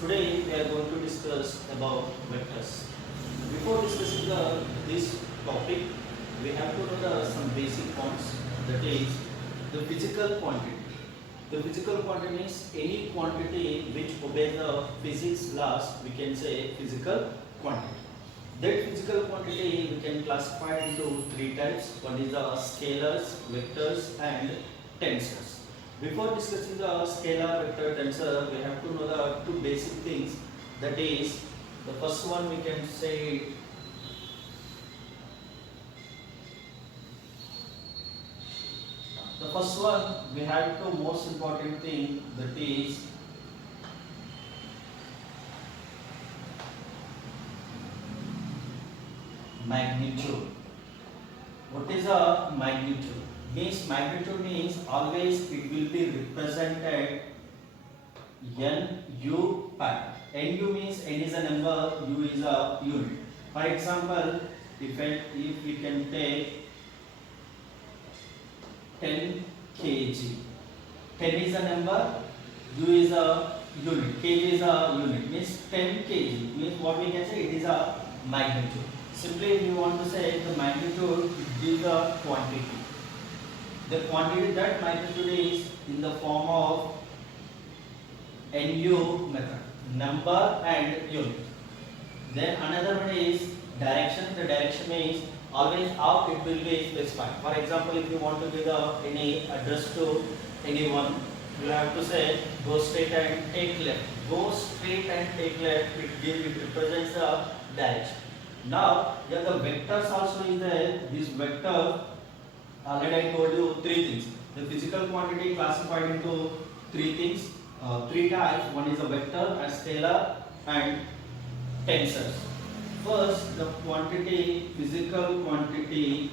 Today we are going to discuss about vectors. Before discussing this topic, we have to know some basic points. That is the physical quantity. The physical quantity is any quantity which obeys the physics laws. We can say physical quantity. That physical quantity we can classify into three types. One is the scalars, vectors, and tensors. Before discussing the scalar, vector, tensor, we have to know the two basic things. That is, the first one we can say the first one we have to most important thing, that is magnitude. What is a magnitude? Means magnitude means always it will be represented NU pattern. NU means N is a number, U is a unit. For example, if we can take 10 kg. 10 is a number, U is a unit, kg is a unit. Means 10 kg means what we can say, it is a magnitude. Simply if you want to say the magnitude is the quantity. The quantity, that magnitude is in the form of NU method, number and unit. Then another one is direction. The direction means always how it will be specified. For example, if you want to give any address to anyone, you have to say go straight and take left. Go straight and take left. It represents the direction. Now, here the vectors also is there. This vector, already I told you three things. The physical quantity classified into three things, three types. One is a vector, a scalar, and tensors. First, the quantity, physical quantity.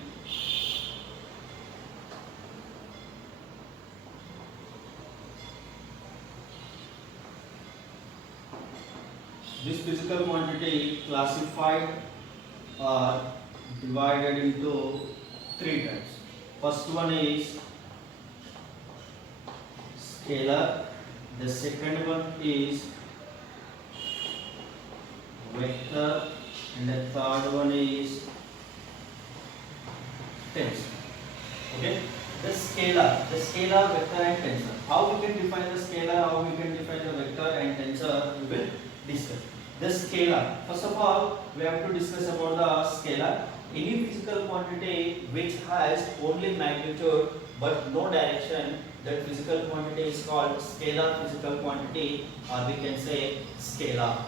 This physical quantity classified or divided into three types. First one is scalar. The second one is vector, and the third one is tensor. Okay, the scalar, vector, and tensor. How we can define the scalar, how we can define the vector and tensor, we will discuss. The scalar, first of all, we have to discuss about the scalar. Any physical quantity which has only magnitude but no direction, that physical quantity is called scalar physical quantity, or we can say scalar.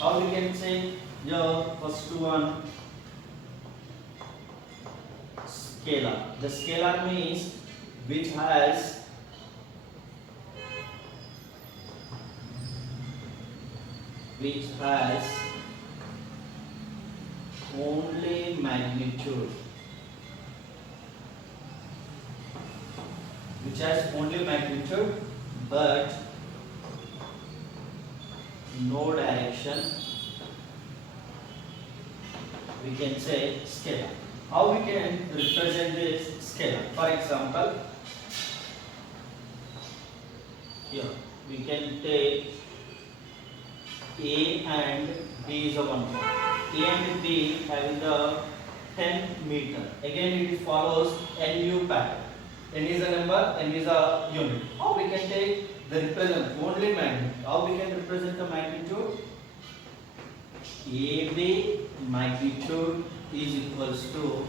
How we can say the first one, scalar. The scalar means which has only magnitude, but no direction, we can say scalar. How we can represent this scalar? For example, here we can take A and B is a one point. A and B having the 10 meter. Again it follows NU pattern. N is a number, N is a unit. How we can take the represent only magnitude? How we can represent the magnitude? AB magnitude is equals to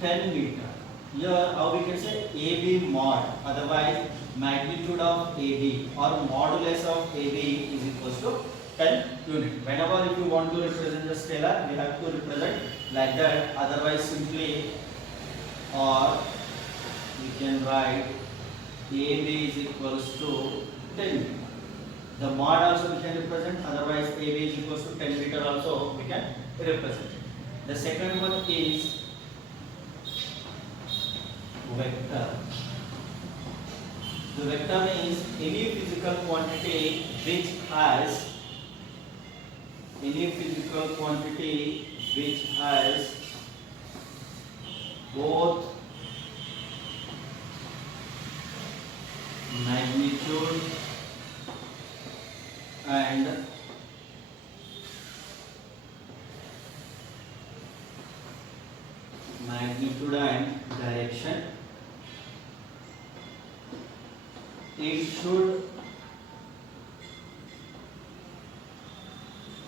10 meter. Here how we can say AB mod, otherwise magnitude of AB or modulus of AB is equals to 10 unit. Whenever if you want to represent the scalar, we have to represent like that, otherwise simply, or we can write AB is equals to 10 meter. The mod also we can represent, otherwise AB is equals to 10 meter also we can represent. The second one is vector. The vector means any physical quantity which has both magnitude and magnitude and direction. It should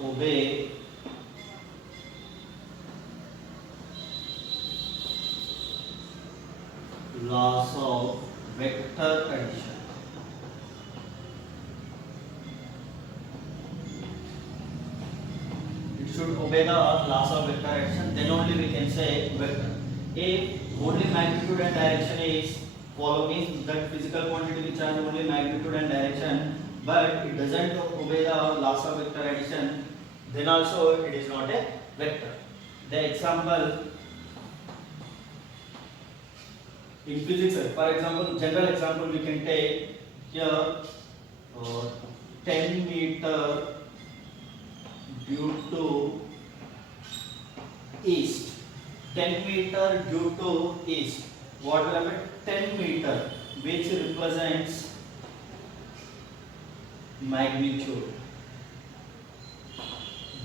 obey laws of vector addition. It should obey the laws of vector addition, then only we can say vector. If only magnitude and direction is follow, means that physical quantity which has only magnitude and direction, but it doesn't obey the laws of vector addition, then also it is not a vector. The example in physics, for example, general example we can take here 10 meter due to east. 10 meter due to east. What will happen? 10 meter, which represents magnitude,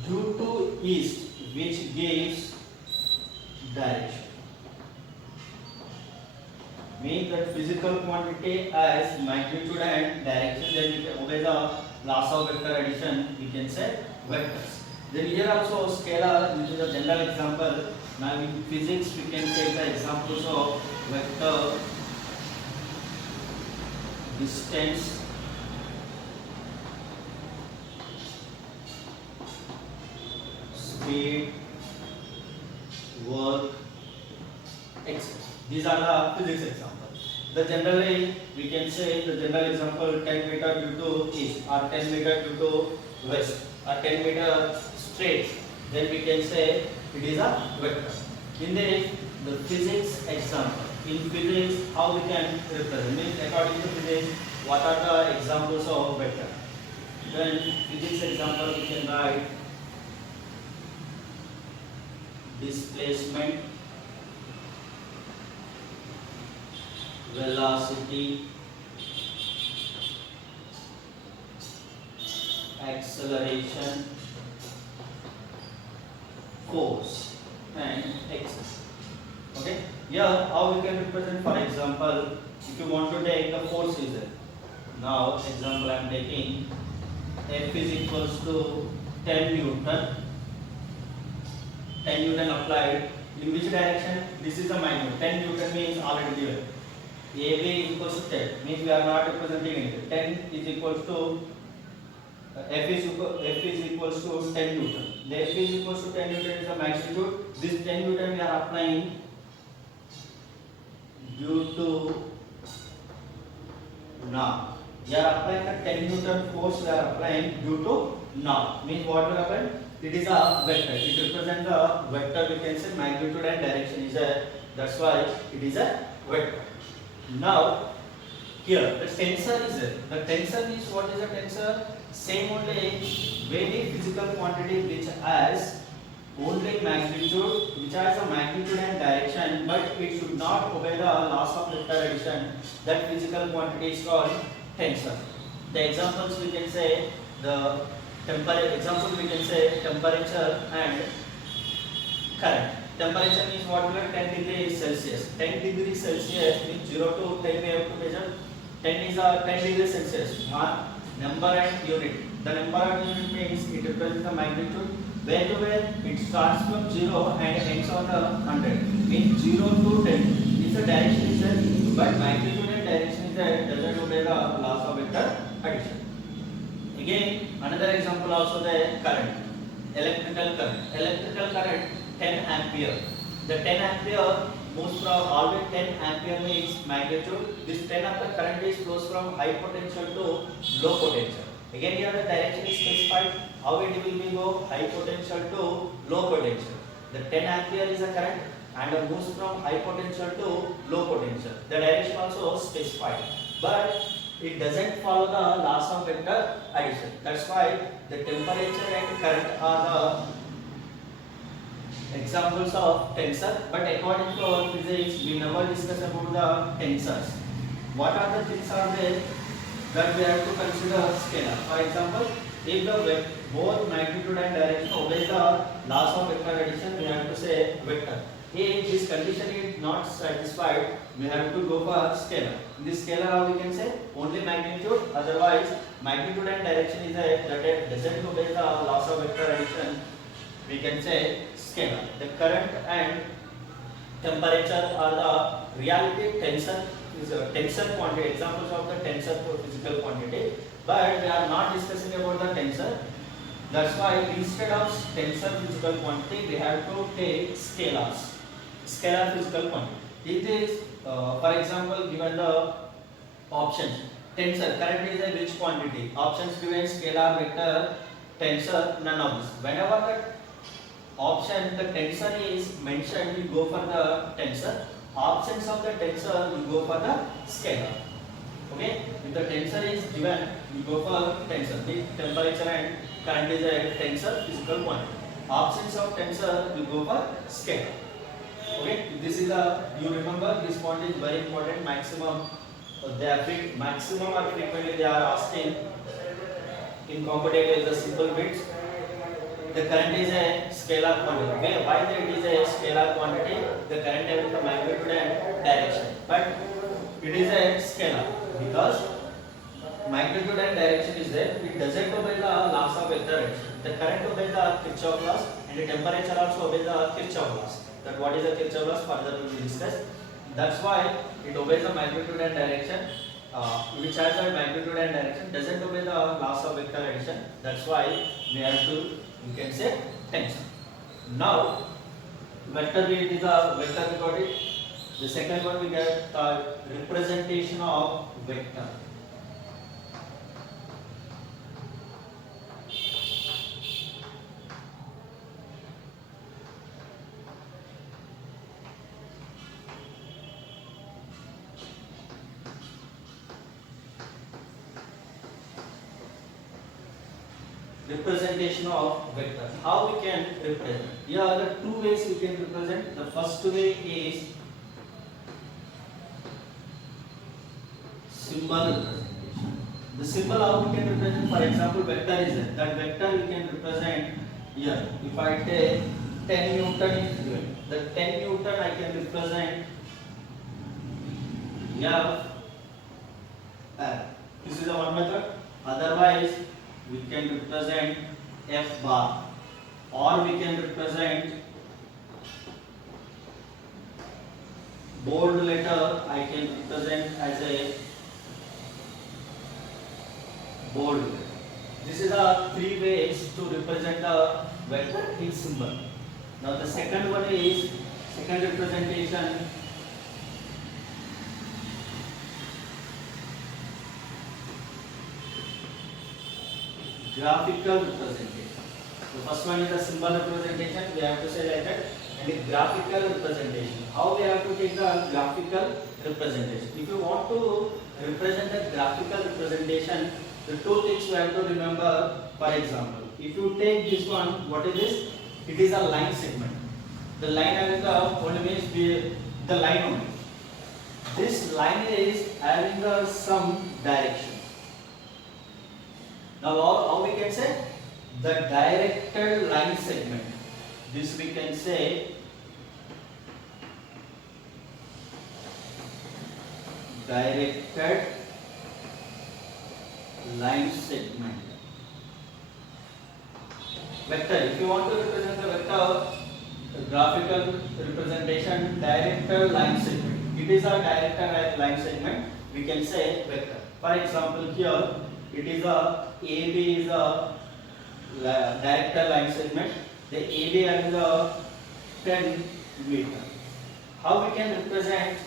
due to east, which gives direction. Means that physical quantity as magnitude and direction, then we can obey the laws of vector addition, we can say vectors. Then here also scalar, which is a general example. Now in physics we can take the examples of vector, distance, speed, work, etc. These are the physics examples. The generally we can say the general example 10 meter due to east or 10 meter due to west or 10 meter straight, then we can say it is a vector. In the physics example, in physics how we can represent, means according to physics what are the examples of vector. Then physics example we can write displacement, velocity, acceleration, force and x. Okay, here how we can represent, for example, if you want to take the force is there. Now example I am taking F is equals to 10 Newton. 10 Newton applied. In which direction? This is the minute. 10 Newton means already given. AB is equals to 10, means we are not representing it. 10 is equals to F is equals to 10 Newton. The F is equals to 10 Newton is the magnitude. This 10 Newton we are applying due to now. We are applying the 10 Newton force we are applying due to now. Means what will happen? It is a vector. It represents the vector, we can say magnitude and direction is a, that's why it is a vector. Now here the tensor is there. The tensor means what is a tensor? Same only very physical quantity which has only magnitude, which has a magnitude and direction, but it should not obey the laws of vector addition. That physical quantity is called tensor. The examples we can say the example we can say temperature and current. Temperature means what we have 10 degrees Celsius. 10 degrees Celsius means 0 to 10 we have to measure. 10 is a 10 degrees Celsius. Number and unit. The number and unit means it represents the magnitude. Where to where? It starts from 0 and ends on the 100. Means 0 to 10. Is the direction is there, but magnitude and direction is there. Doesn't obey the laws of vector addition. Again, another example also the current. Electrical current. Electrical current 10 ampere. The 10 ampere moves from always 10 ampere means magnitude. This 10 ampere current is flows from high potential to low potential. Again here the direction is specified. How it will be go high potential to low potential. The 10 ampere is a current and moves from high potential to low potential. The direction also specified, but it doesn't follow the laws of vector addition. That's why the temperature and current are the examples of tensor. But according to our physics, we never discuss about the tensors. What are the things are there? that we have to consider scalar. For example, if the both magnitude and direction obey the laws of vector addition, we have to say vector. If this condition is not satisfied, we have to go for scalar. In this scalar, how we can say only magnitude, otherwise magnitude and direction is that doesn't obey the laws of vector addition, we can say scalar. The current and temperature are the reality tensor is a tensor quantity, examples of the tensor for physical quantity, but we are not discussing about the tensor. That's why instead of tensor physical quantity, we have to take scalars, scalar physical quantity. It is, for example, given the options, tensor, current is a which quantity? Options given scalar, vector, tensor, none of this. Whenever the option, the tensor is mentioned, we go for the tensor. Options of the tensor, we go for the scalar. Okay? If the tensor is given, we go for tensor. The temperature and current is a tensor, physical quantity. Options of tensor, we go for scalar. Okay? This is a, you remember this point is very important. Maximum, they are maximum or frequently they are asking in competitive the simple bits. The current is a scalar quantity. Why it is a scalar quantity? The current having the magnitude and direction. But it is a scalar because magnitude and direction is there. It doesn't obey the laws of vector addition. The current obeys the Kirchhoff laws and the temperature also obeys the Kirchhoff laws. That what is the Kirchhoff laws further will be discussed. That's why it obeys the magnitude and direction. Which has a magnitude and direction doesn't obey the laws of vector addition. That's why we have to, you can say, tensor. Now, vector it is a vector we got it. The second one we get representation of vector. Representation of vector. How we can represent? Here are the two ways we can represent. The first way is symbol representation. The symbol how we can represent, for example, vector is there. That vector we can represent here. If I take 10 Newton is given. The 10 Newton I can represent F R. This is the one method. Otherwise, we can represent F bar, or we can represent bold letter. I can represent as a bold letter. This is the three ways to represent the vector in symbol. Now the second one is second representation. Graphical representation. The first one is the symbol representation. We have to say like that. And the graphical representation. How we have to take the graphical representation? If you want to represent the graphical representation, the two things we have to remember. For example, if you take this one, what is this? It is a line segment. The line having the only means the line only. This line is having the some direction. Now how we can say? The directed line segment. This we can say directed line segment. Vector. If you want to represent the vector, graphical representation, directed line segment. It is a directed line segment. We can say vector. For example, here it is a AB is a directed line segment. The AB has a 10 meter. How we can represent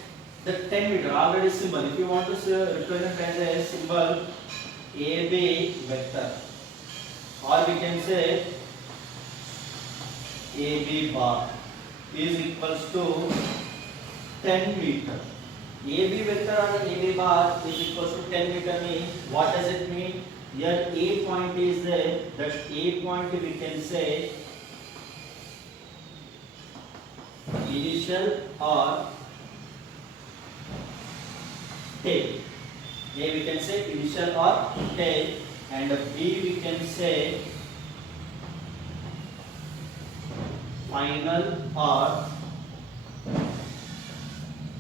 the 10 meter? Already symbol. If you want to represent as a symbol AB vector, or we can say AB bar is equals to 10 meter. AB vector or AB bar is equals to 10 meter means what does it mean? Here A point is there. That A point we can say initial or tail. A we can say initial or tail, and B we can say final or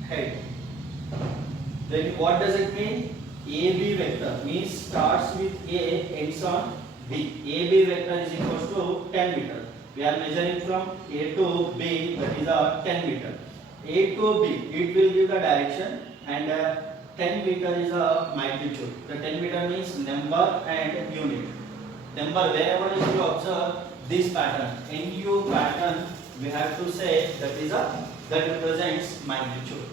head. Then what does it mean? AB vector means starts with A, ends on B. AB vector is equals to 10 meter. We are measuring from A to B, that is a 10 meter. A to B, it will give the direction, and 10 meter is a magnitude. The 10 meter means number and unit. Number, wherever you observe this pattern, NU pattern, we have to say that represents magnitude.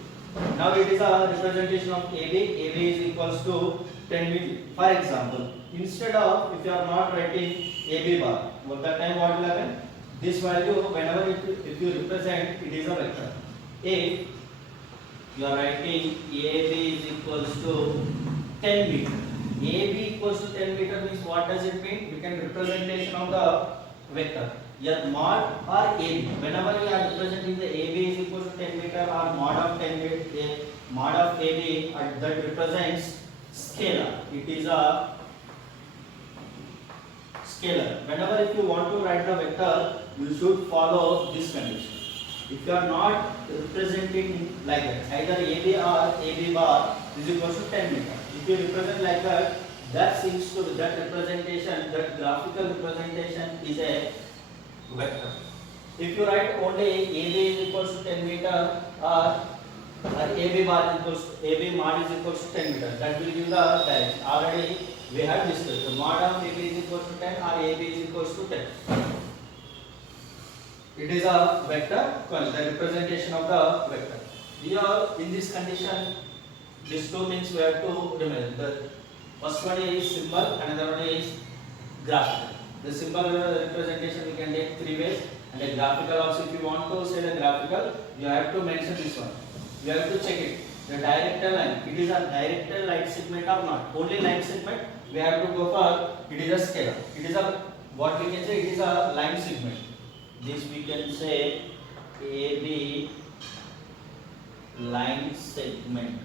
Now it is a representation of AB. AB is equals to 10 meter. For example, instead of, if you are not writing AB bar, at that time what will happen? This value, whenever if you represent, it is a vector. If you are writing AB is equals to 10 meter. AB equals to 10 meter means what does it mean? We can representation of the vector. Here mod or AB. Whenever we are representing the AB is equals to 10 meter or mod of 10 meter, mod of AB that represents scalar. It is a scalar. Whenever if you want to write the vector, you should follow this condition. If you are not representing like that, either AB or AB bar is equals to 10 meter. If you represent like that, that seems to that representation, that graphical representation is a vector. If you write only AB is equals to 10 meter or AB bar is equals to AB mod is equals to 10 meter, that will give the direction. Already we have discussed the mod of AB is equals to 10 or AB is equals to 10. It is a vector, the representation of the vector. Here in this condition, these two things we have to remember. The first one is symbol, another one is graphical. The symbol representation we can take three ways, and the graphical also. If you want to say the graphical, you have to mention this one. You have to check it. The director line, it is a director line segment or not. Only line segment, we have to go for it is a scalar. It is a what we can say, it is a line segment. This we can say AB line segment.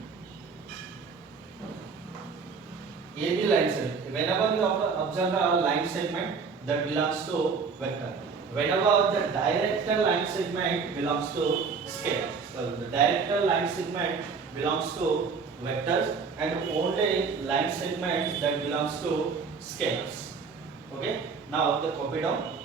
AB line segment. Whenever you observe a line segment, that belongs to vector. Whenever the director line segment belongs to scalar. So the director line segment belongs to vectors, and only line segment that belongs to scalars. Okay. Now the copy down.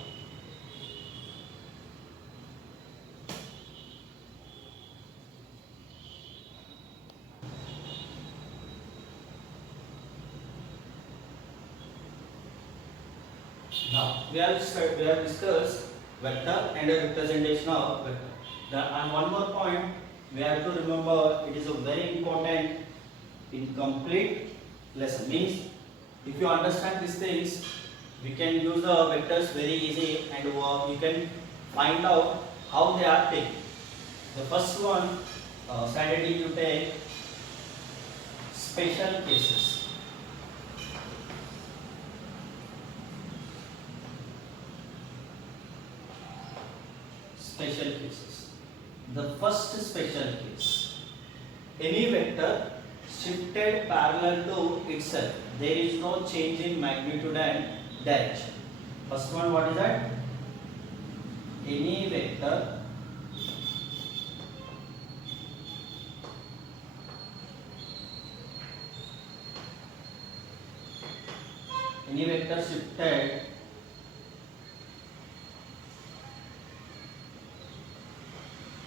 Now we have discussed vector and a representation of vector. And one more point we have to remember, it is a very important in complete lesson. Means if you understand these things, we can use the vectors very easy, and you can find out how they are taken. The first one, strategy you take special cases. Special cases. The first special case, any vector shifted parallel to itself, there is no change in magnitude and direction. First one, what is that? Any vector shifted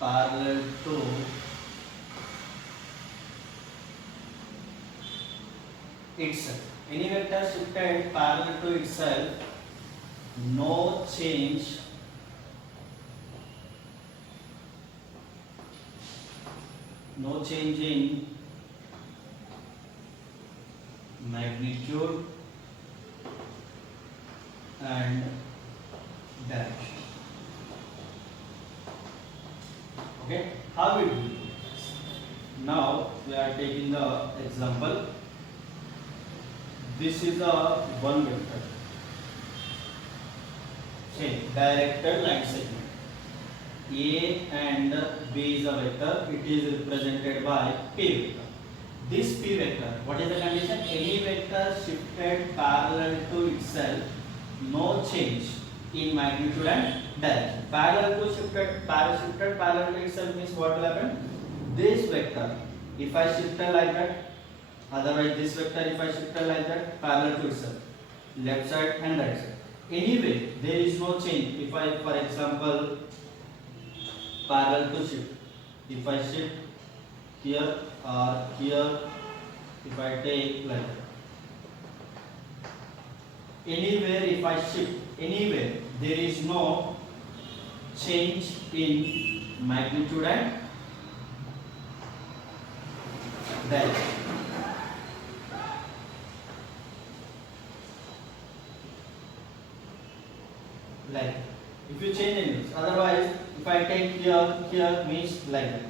parallel to itself. Any vector shifted parallel to itself, no change in magnitude and direction. Okay, how we do this? Now we are taking the example. This is a one vector. Okay, directed line segment. A and B is a vector. It is represented by P vector. this p vector, what is the condition? Any vector shifted parallel to itself, no change in magnitude and direction. Parallel to shifted parallel to itself means what will happen? This vector, if I shifted like that, otherwise this vector if I shifted like that, parallel to itself, left side and right side. Anyway, there is no change. If I, for example, parallel to shift, if I shift here or here, if I take like that, anywhere if I shift, anywhere there is no change in magnitude and direction. Like if you change in this, otherwise if I take here means like that.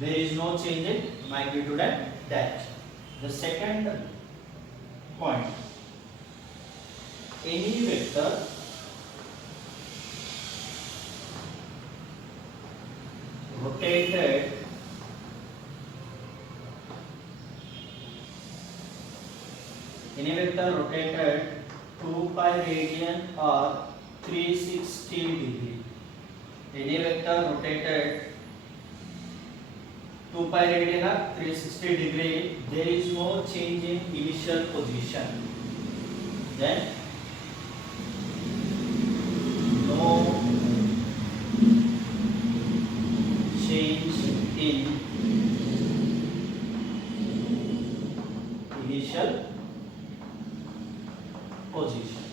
There is no change in magnitude and direction. The second point, any vector rotated rotated 2 pi radian or 360 degree. Any vector rotated 2 pi radian or 360 degree, there is no change in initial position. Then no change in initial position.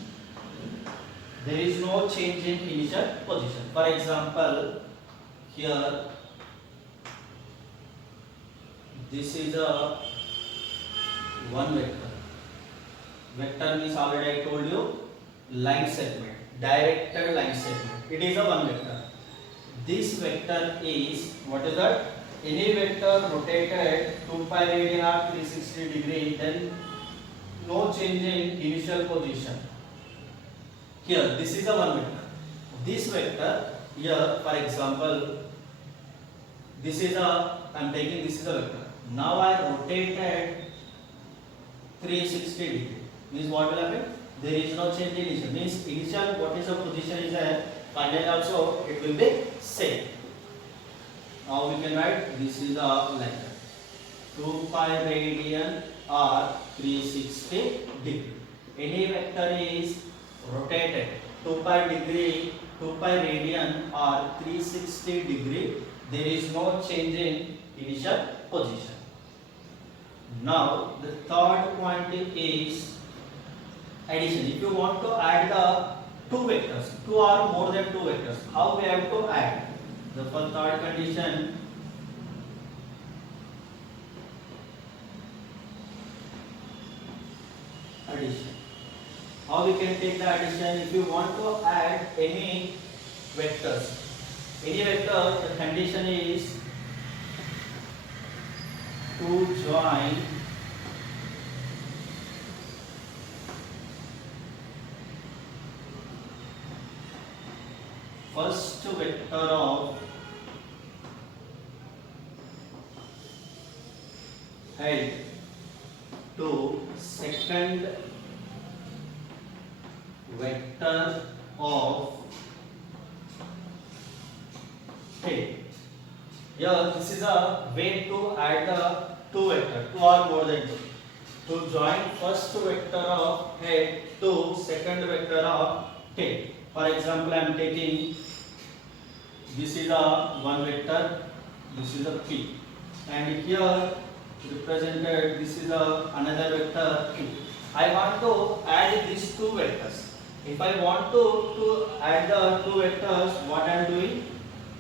There is no change in initial position. For example, here this is a one vector. Vector means already I told you line segment, directed line segment. It is a one vector. This vector is, what is that? Any vector rotated 2 pi radian or 360 degree, then no change in initial position. Here, this is a one vector. This vector here, for example, this is a, I am taking this is a vector. Now I rotated 360 degree. Means what will happen? There is no change in initial. Means initial, what is the position is there, finally also it will be same. Now we can write this is a like that. 2 pi radian or 360 degree. Any vector is rotated 2 pi radian or 360 degree, there is no change in initial position. Now the third point is addition. If you want to add the two vectors, two or more than two vectors, how we have to add? The third condition, addition. How we can take the addition? If you want to add any vectors, any vector, the condition is to join first vector of head to second vector of tail. Here, this is a way to add the two vectors, two or more than two. To join first vector of head to second vector of tail. For example, I am taking this is a one vector, this is a P, and here represented this is a another vector Q. I want to add these two vectors. If I want to add the two vectors, what I am doing?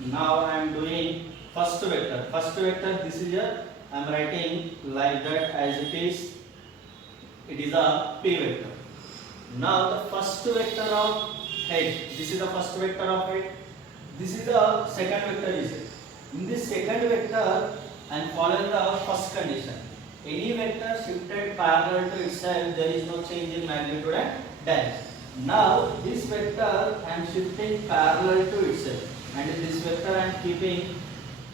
Now I am doing first vector. First vector, this is a, I am writing like that as it is. It is a P vector. Now the first vector of head. This is the first vector of head. This is the second vector is it. In this second vector, I am following the first condition. Any vector shifted parallel to itself, there is no change in magnitude and direction. Now this vector I am shifting parallel to itself, and this vector I am keeping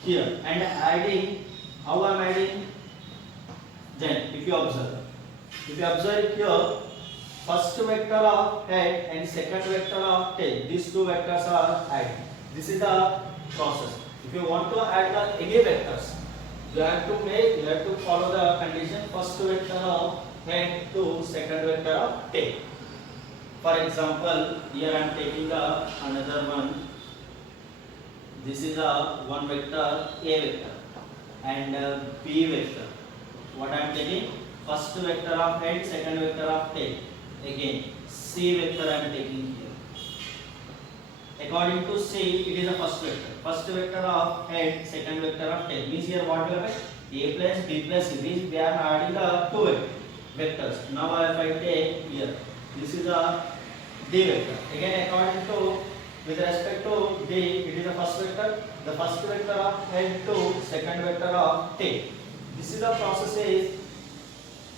here and adding. How I am adding? Then if you observe here, first vector of head and second vector of tail, these two vectors are added. This is the process. If you want to add the any vectors, you have to follow the condition first vector of head to second vector of tail. For example, here I am taking the another one. This is a one vector A vector and B vector. What I am taking? First vector of head, second vector of tail. Again, C vector I am taking here. According to C, it is a first vector. First vector of head, second vector of tail. Means here what will happen? A plus B plus C. Means we are adding the two vectors. Now if I take here, this is a D vector. Again, according to with respect to D, it is a first vector. The first vector of head to second vector of tail. This is the process is,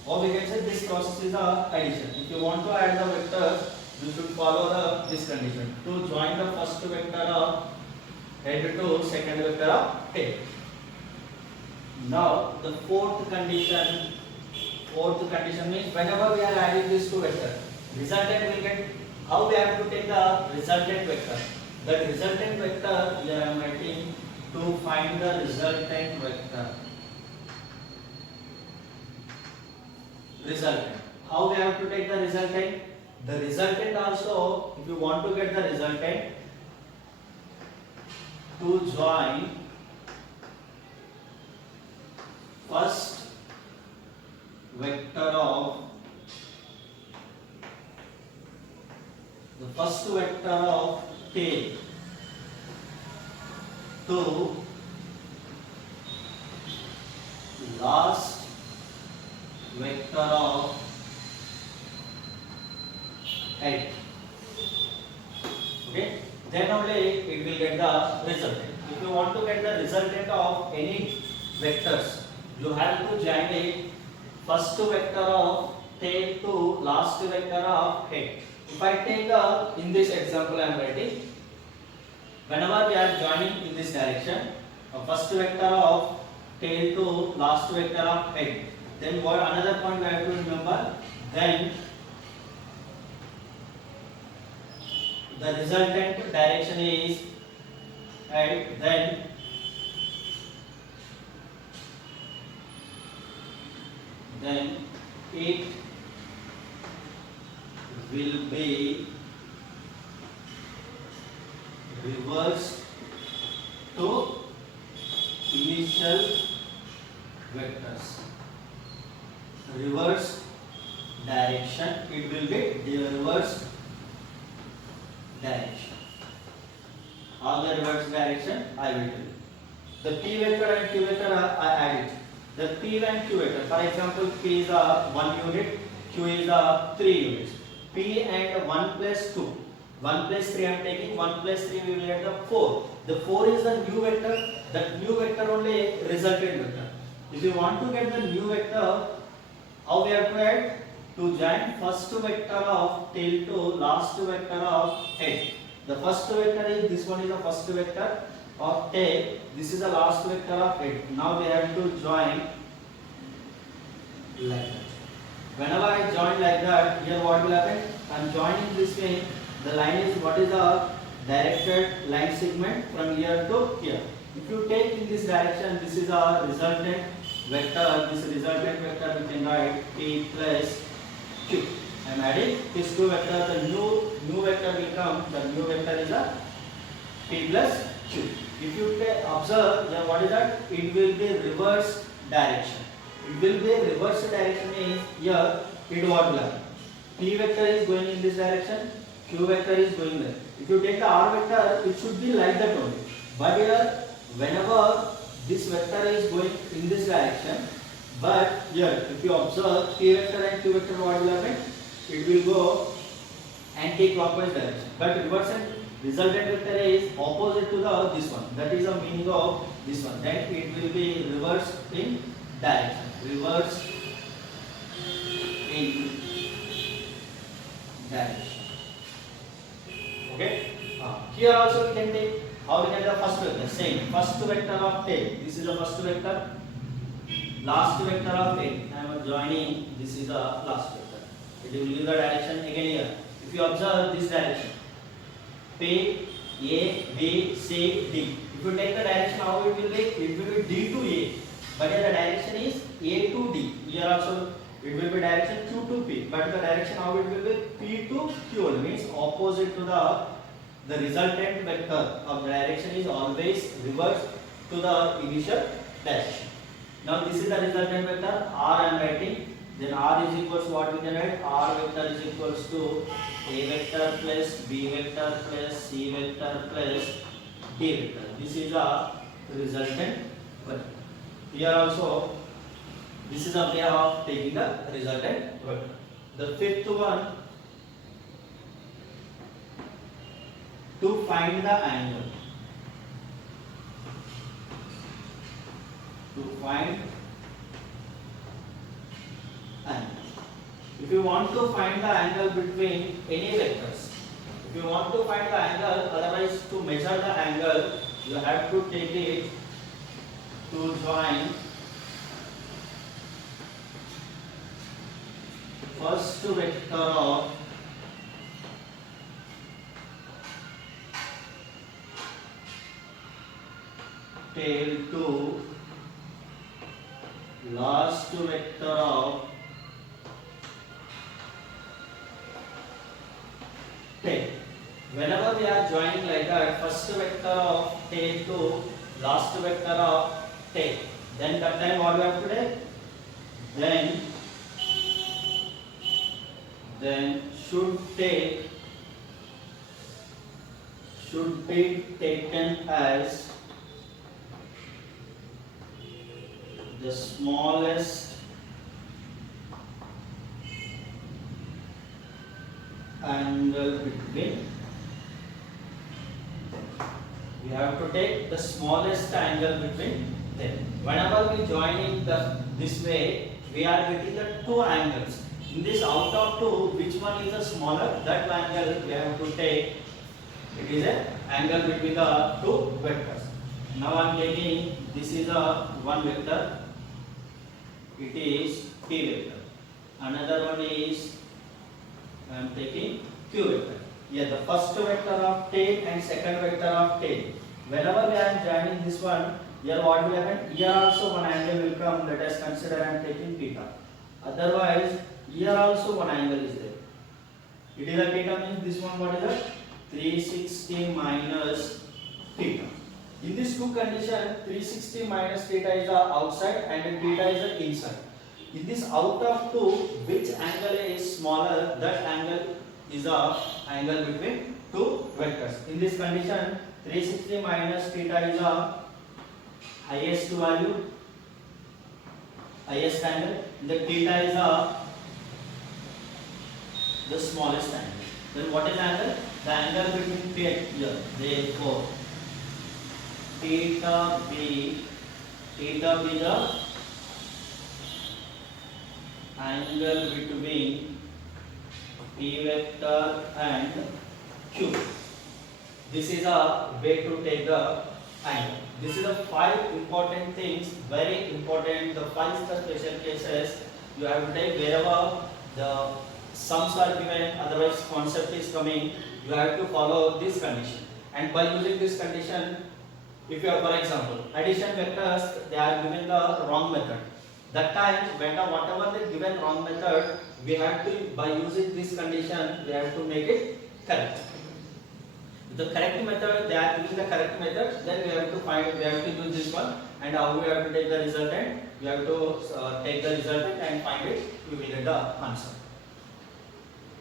or we can say this process is the addition. If you want to add the vectors, you should follow this condition to join the first vector of head to second vector of tail. Now the fourth condition means whenever we are adding these two vectors, resultant will get. How we have to take the resultant vector? The resultant vector here I am writing to find the resultant vector. Resultant. How we have to take the resultant? The resultant also, if you want to get the resultant, to join first vector of tail to last vector of head. Okay, then only it will get the resultant. If you want to get the resultant of any vectors, you have to join it first vector of tail to last vector of head. If I take in this example I am writing, whenever we are joining in this direction, first vector of tail to last vector of head, then what another point we have to remember, then the resultant direction is head, then it will be reversed to initial vectors. Reverse direction, it will be the reverse direction. How the reverse direction I will do. The P vector and Q vector I added. The P and Q vector, for example, P is a 1 unit, Q is a 3 units. P and 1 plus 2. 1 plus 3 I am taking, 1 plus 3 we will get the 4. The 4 is the new vector, that new vector only resultant vector. If you want to get the new vector, how we have to add? To join first vector of tail to last vector of head. The first vector is, this one is the first vector of tail, this is the last vector of head. Now we have to join like that. Whenever I join like that, here what will happen? I am joining this way. The line is, what is the directed line segment from here to here. If you take in this direction, this is a resultant vector. This resultant vector we can write P plus Q. I am adding these two vectors. The new vector will come. The new vector is a P plus Q. If you observe here, what is that? It will be reverse direction. It will be reverse direction means here it what will happen? P vector is going in this direction, Q vector is going there. If you take the R vector, it should be like that only. But here, whenever this vector is going in this direction, but here if you observe P vector and Q vector, what will happen? It will go anti-clockwise direction. But reverse and resultant vector is opposite to the this one. That is the meaning of this one. Then it will be reversed in direction. Reverse in direction. Okay. Here also we can take how we get the first vector. Same. First vector of tail. This is the first vector. last vector of A. I am joining, this is the last vector. It will give the direction again here. If you observe this direction, P, A, B, C, D. If you take the direction, how it will be? It will be D to A. But here the direction is A to D. Here also it will be direction Q to P. But the direction how it will be? P to Q. Means opposite to the resultant vector of the direction is always reversed to the initial direction. Now this is the resultant vector. R I am writing. Then R is equals to what we can write? R vector is equals to A vector plus B vector plus C vector plus D vector. This is a resultant vector. Here also, this is a way of taking the resultant vector. The fifth one, to find the angle. To find angle. If you want to find the angle between any vectors, if you want to find the angle, otherwise to measure the angle, you have to take it to join first vector of tail to last vector of tail. Whenever we are joining like that, first vector of tail to last vector of tail, then that time what we have to take? Then should be taken as the smallest angle between. We have to take the smallest angle between them. Whenever we joining this way, we are getting the two angles. In this out of two, which one is the smaller? That angle we have to take. It is an angle between the two vectors. Now I am taking, this is a one vector. It is P vector. Another one is I am taking Q vector. Here the first vector of tail and second vector of tail. Whenever we are joining this one, here what will happen? Here also one angle will come. Let us consider I am taking theta. Otherwise, here also one angle is there. It is a theta means this one what is it? 360 minus theta. In this two condition, 360 minus theta is the outside and theta is the inside. In this out of two, which angle is smaller? That angle is the angle between two vectors. In this condition, 360 minus theta is the highest value, highest angle. The theta is the smallest angle. Then what is the angle? The angle between P and here. Therefore, theta be the angle between P vector and Q. This is a way to take the angle. This is the five important things, very important. The five special cases you have to take wherever the sums are given, otherwise concept is coming. You have to follow this condition. And by using this condition, if you are, for example, addition vectors, they are given the wrong method. That time, whatever they given wrong method, we have to, by using this condition, we have to make it correct. The correct method, they are giving the correct method, then we have to find, we have to use this one, and how we have to take the resultant, we have to take the resultant and find it, we will get the answer.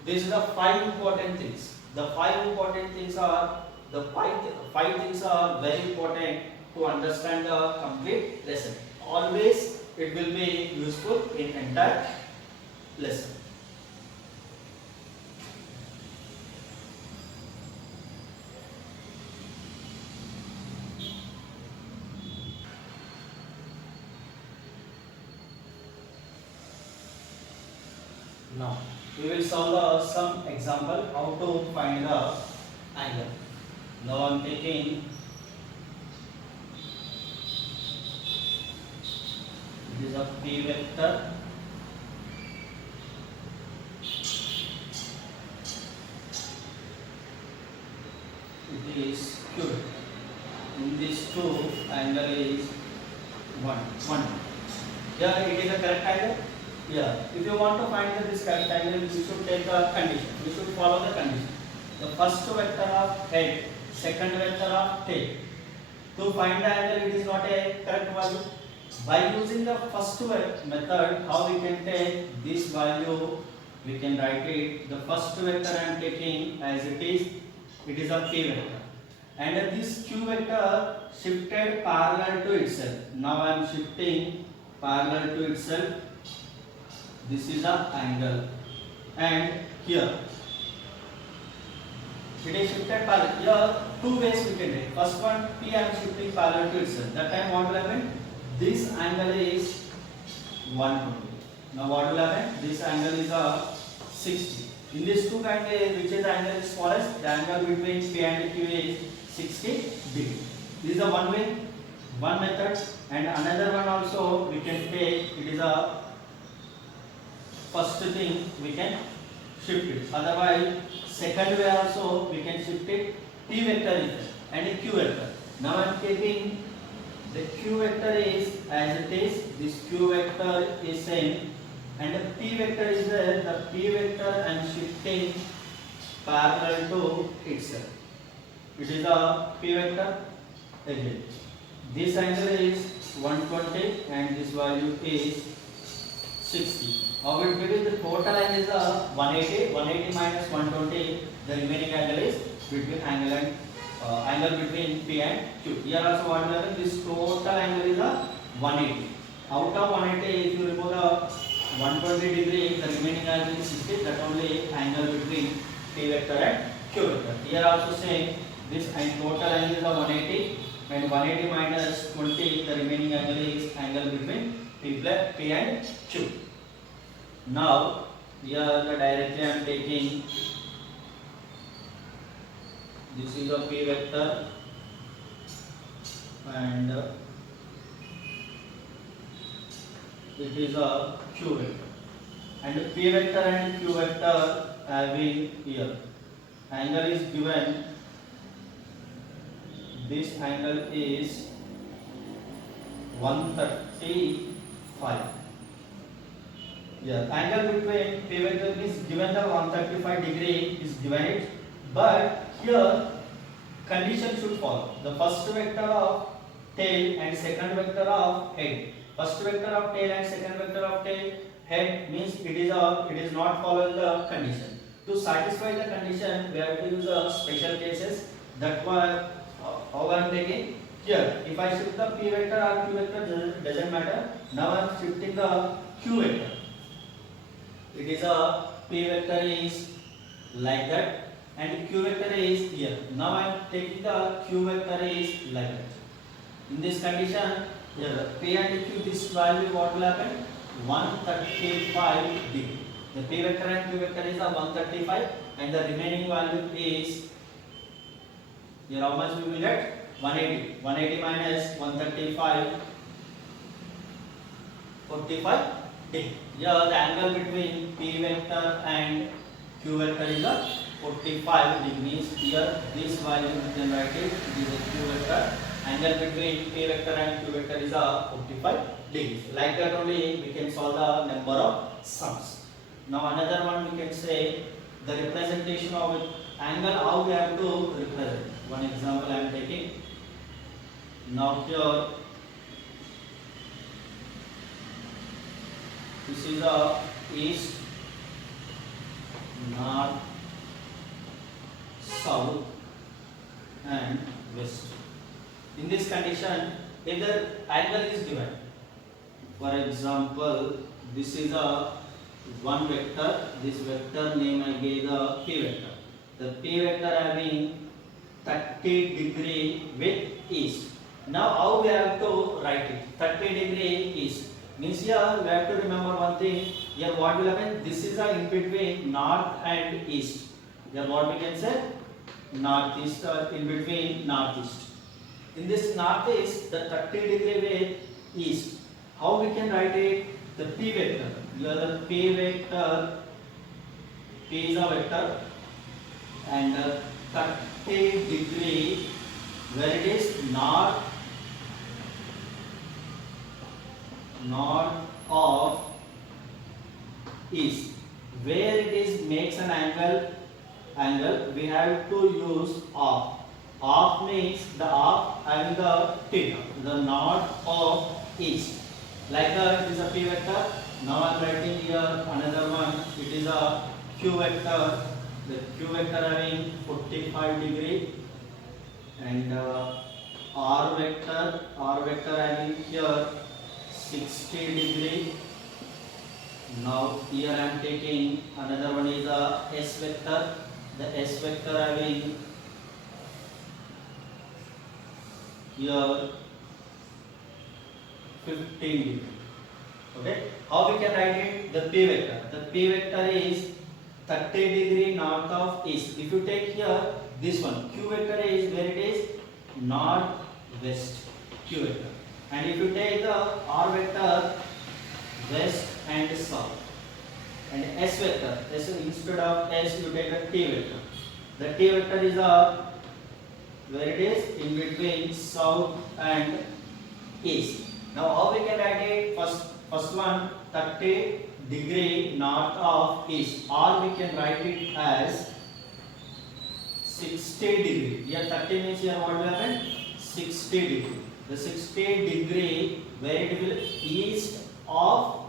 These are the five important things. The five important things are, the five things are very important to understand the complete lesson. Always it will be useful in entire lesson. Now we will solve some example how to find the angle. Now I am taking It is a P vector. It is Q vector. In these two, angle is 1. Here it is a correct angle. Yeah. If you want to find this correct angle, you should take the condition. You should follow the condition. The first vector of head, second vector of tail. To find the angle, it is not a correct value. By using the first method, how we can take this value? We can write it. The first vector I am taking as it is. It is a P vector. And this Q vector shifted parallel to itself. Now I am shifting parallel to itself. This is the angle. And here it is shifted parallel. Here two ways we can take. First one, P I am shifting parallel to itself. That time what will happen? This angle is 120. Now what will happen? This angle is a 60. In these two angles, which is the angle is smallest? The angle between P and Q is 60 degree. This is the one way, one method, and another one also we can take. It is a first thing we can shift it. Otherwise, second way also we can shift it. P vector is there and a Q vector. Now I am taking the Q vector is as it is. This Q vector is same, and the P vector is there. The P vector I am shifting parallel to itself. It is a P vector again. This angle is 120 and this value is 60. How it will be? The total angle is 180. 180 minus 120. The remaining angle is between angle and angle between P and Q. Here also what will happen? This total angle is 180. Out of 180, if you remove the 120 degree, the remaining angle is 60. That only angle between P vector and Q vector. Here also same. This and total angle is 180 and 180 minus 20, the remaining angle is angle between P and Q. Now here directly I am taking, this is a P vector and it is a Q vector, and P vector and Q vector having here angle is given. This angle is 135. Yeah, angle between P vector is given the 135 degree is given it, but here condition should follow. The first vector of tail and second vector of head. First vector of tail and second vector of tail head means it is not following the condition. To satisfy the condition, we have to use special cases. That were how I am taking here. If I shift the P vector or Q vector doesn't matter. Now I am shifting the Q vector. It is a P vector is like that and Q vector is here. Now I am taking the Q vector is like that. In this condition, here P and Q, this value what will happen? 135 degree. The P vector and Q vector is a 135 and the remaining value is here. How much we will get? 180. 180 minus 135, 45 degree. Here the angle between P vector and Q vector is a 45 degrees. Here this value we can write it. This is a Q vector. Angle between P vector and Q vector is a 45 degrees. Like that only we can solve the number of sums. Now another one we can say the representation of angle, how we have to represent. One example I am taking. Now here this is a east, north, south and west. In this condition, either angle is given. For example, this is a one vector. This vector name I gave the P vector. The P vector having 30 degree with east. Now how we have to write it? 30 degree east. Means here we have to remember one thing. Here what will happen? This is a in between north and east. Here what we can say? Northeast or in between northeast. In this northeast, the 30 degree with east. how we can write it? The P vector. Here the P vector, P is a vector, and 30 degree where it is north of east. Where it is makes an angle we have to use off. Off means the off having the tip, the north of east. Like it is a P vector. Now I am writing here another one. It is a Q vector. The Q vector having 45 degree, and R vector having here 60 degree. Now here I am taking another one is a S vector. The S vector having here 15 degree. Okay. How we can write it? The P vector. The P vector is 30 degree north of east. If you take here this one, Q vector is where it is north west. Q vector. And if you take the R vector, west and south. And S vector, instead of S you take a T vector. The T vector is where it is in between south and east. Now how we can write it? First one, 30 degree north of east, or we can write it as 60 degree. Here 30 means here what will happen? 60 degree. The 60 degree where it will east of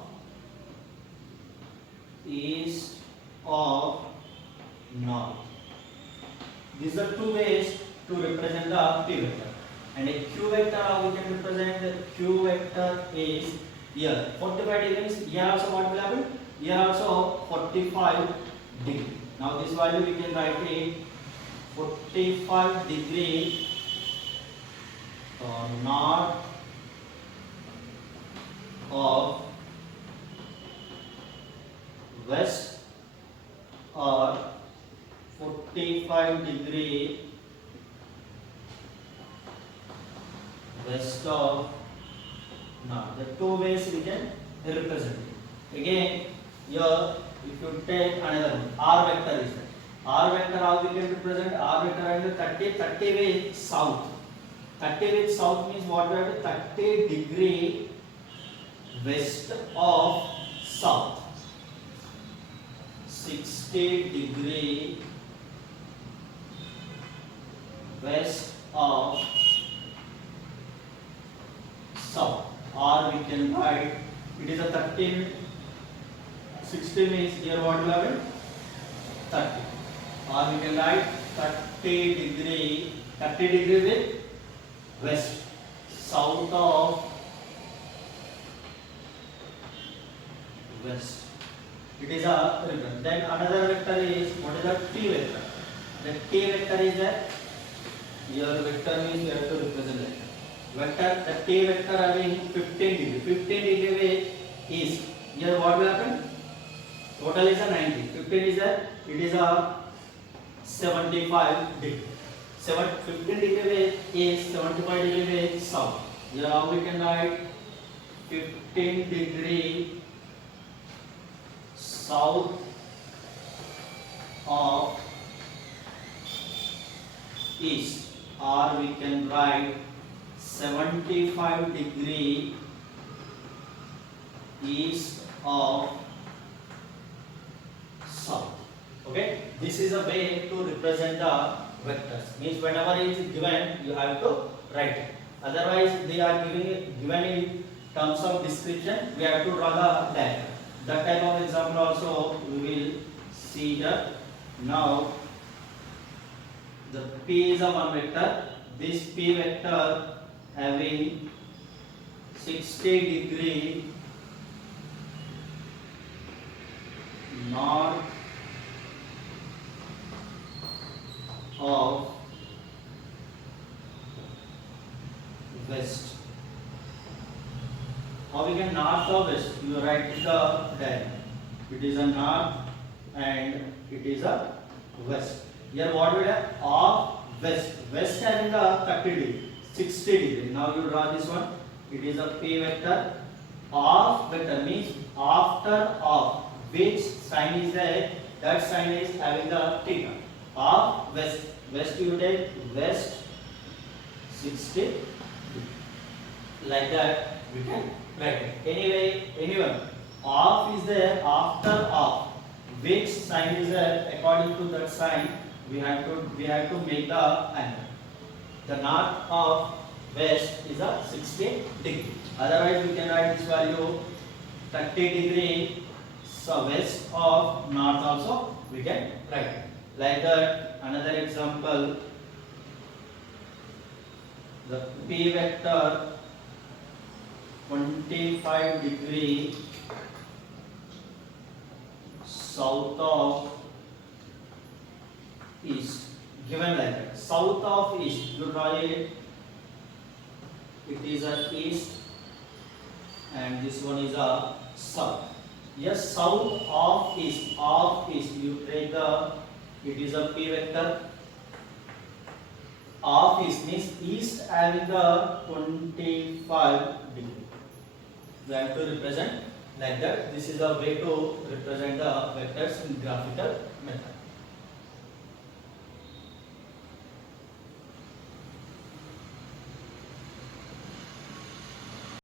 north. These are two ways to represent the P vector. And a Q vector, how we can represent the Q vector is here 45 degrees. Here also what will happen? Here also 45 degree. Now this value we can write it 45 degree north of west, or 45 degree west of north. The two ways we can represent it. Again, here if you take another one, R vector is there. R vector, how we can represent R vector and 30 with south. 30 with south means what we have? 30 degree west of south. 60 degree west of south. Or we can write it is a 30. 60 means here what will happen? 30. Or we can write 30 degree with west, south of west. It is a reference. Then another vector is what is a T vector. The T vector is that your vector means you have to represent it. Vector, the T vector having 15 degree. 15 degree with east. Here what will happen? Total is a 90. 15 is a, it is a 75 degree. 15 degree with east, 75 degree with south. Here how we can write 15 degree south of east, or we can write 75 degree east of south. Okay, this is a way to represent the vectors. Means whenever it is given, you have to write it. Otherwise, they are given in terms of description. We have to draw the diagram. That type of example also we will see here. Now, the P is a one vector. This P vector having 60 degree north of west. How we can north of west? You write the diagram. It is a north and it is a west. Here what we have? Of west. West having the 30 degree, 60 degree. Now you draw this one. It is a P vector of vector means after of which sign is there, that sign is having the theta. Of west, west you take west 60, like that we can write it. Anyway, anyone, of is there after of which sign is there, according to that sign we have to make the angle. The north of west is a 60 degree. Otherwise we can write this value 30 degree. So west of north also we can write it. Like that, another example, the P vector 25 degree south of east, given like that. South of east, you draw it. It is a east, and this one is a south. Yes, south of east. Of east, you take the. It is a P vector. Of east means east having the 25 degree. We have to represent like that. This is a way to represent the vectors in graphical method.